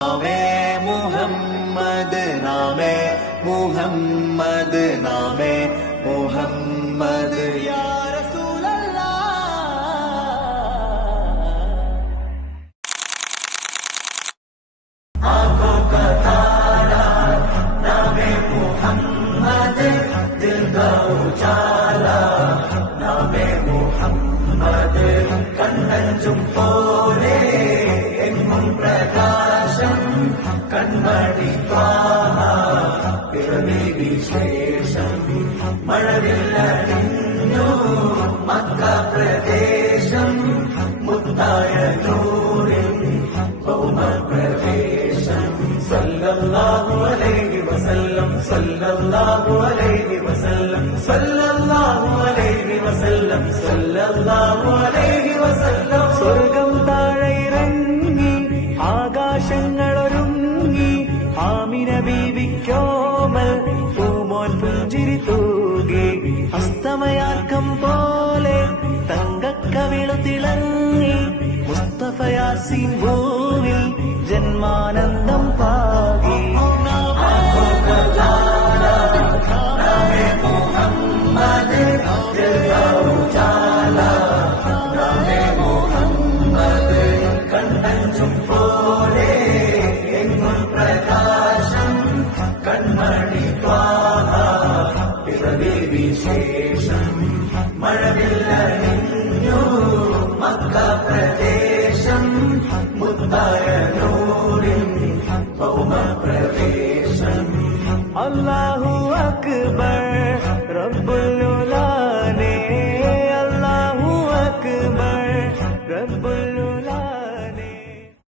നാമേ മുഹമ്മദ് നാമേ മുഹമ്മദ് നാമേ മുഹമ്മദ് യാ റസൂലല്ലാഹ്. ആँखों का तारा नामे मुहम्मद, दिल का उजाला नामे മുഹമ്മദ്, കണ്ണഞ്ചും പോലെ എങ്ങും പ്രകാശം കൺമണി ത്വാഹ, പിറവി വിശേഷം മഴവില്ലണിഞ്ഞു മക്ക പ്രദേശം, മുത്തായ നൂറിൻ ഭൗമപ്രവേശം. സല്ലല്ലാഹു അലൈഹി വസല്ലം സല്ലല്ലാഹു അലൈഹി വസല്ലം സല്ലല്ലാഹു അലൈഹി വസല്ലം സല്ലല്ലാഹു അലൈഹി വസല്ലം. സ്വർഗം താഴെ ഇറങ്ങി ആകാശങ്ങളൊരുങ്ങി, ആമിന ബീവിക്കോമൽ പൂമോൻ പുഞ്ചിരി തൂകി, അസ്തമയാർക്കം പോലെ തങ്കക്കവിളു തിളങ്ങി, മുസ്തഫ യാസീൻ ഭൂവിൽ ജന്മാനന്ദം പാകി. കണ്ണഞ്ചും പോലെ എങ്ങും പ്രകാശം കൺമണി ത്വാഹ, പിറവി വിശേഷം മഴവില്ലണിഞ്ഞു മക്ക പ്രദേശം, മുത്തായ